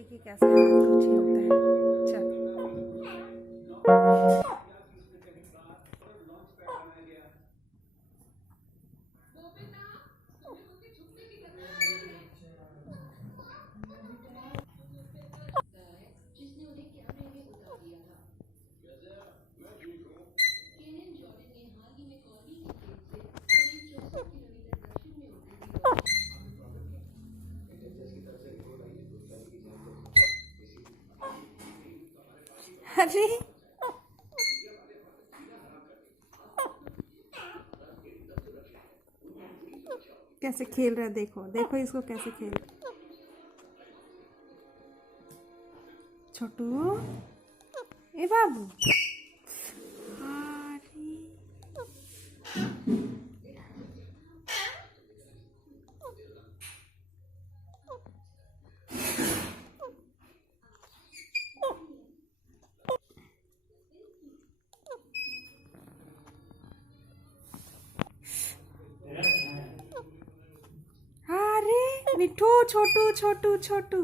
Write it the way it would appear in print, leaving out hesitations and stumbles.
देखिए कैसे हाथ को छीलता है। चल अरे कैसे खेल रहा है, देखो देखो इसको कैसे खेल। छोटू ए बाबू। अरे मिठू, छोटू छोटू छोटू।